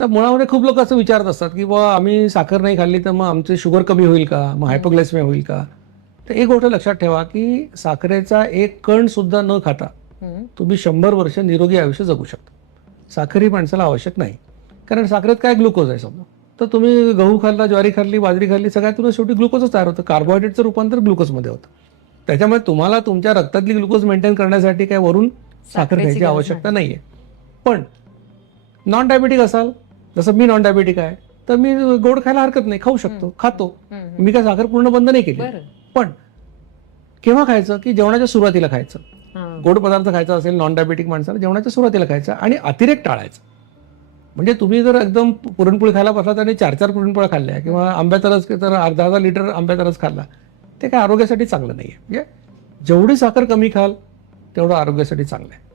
तर मुळामध्ये खूप लोक असं विचारत असतात की बाबा आम्ही साखर नाही खाल्ली तर मग आमची शुगर कमी होईल का, मग हायपोग्लायसेमिया होईल का. तर एक गोष्ट लक्षात ठेवा की साखरेचा एक कण सुद्धा न खाता तुम्ही 100 वर्ष निरोगी आयुष्य जगू शकता. साखर ही माणसाला आवश्यक नाही, कारण साखरेत काय ग्लुकोज आहे समजा. तर तुम्ही गहू खाल्ला, ज्वारी खाल्ली, बाजरी खाल्ली, सगळ्यातून शेवटी ग्लुकोजच तयार होतं. कार्बोहायड्रेटचं रूपांतर ग्लुकोजमध्ये होतं. त्याच्यामुळे तुम्हाला तुमच्या रक्तातली ग्लुकोज मेंटेन करण्यासाठी काय वरून साखर साखरेची खायची गरज आवश्यकता नाहीये. पण नॉन डायबेटिक असाल, जसं मी नॉन डायबेटिक आहे, तर मी गोड खायला हरकत नाही, खाऊ शकतो, खातो. मी काय साखर पूर्ण बंद नाही केली. बरं. पण केव्हा खायचं की जेवणाच्या सुरुवातीला खायचं. हां. गोड पदार्थ खायचा असेल नॉन डायबेटिक माणसाला जेवणाच्या सुरुवातीला खायचा आणि अतिरेक टाळायचा. म्हणजे तुम्ही जर एकदम पुरणपोळी खायला बसलात आणि 4-4 पुरणपोळ्या खाल्ल्या किंवा आंब्याचा रस तर अर्धा लिटर आंब्याचा रस खाल्ला, ते काय आरोग्यासाठी चांगलं नाहीये. म्हणजे जेवढी साखर कमी खाल तेवढं आरोग्यासाठी चांगलं आहे.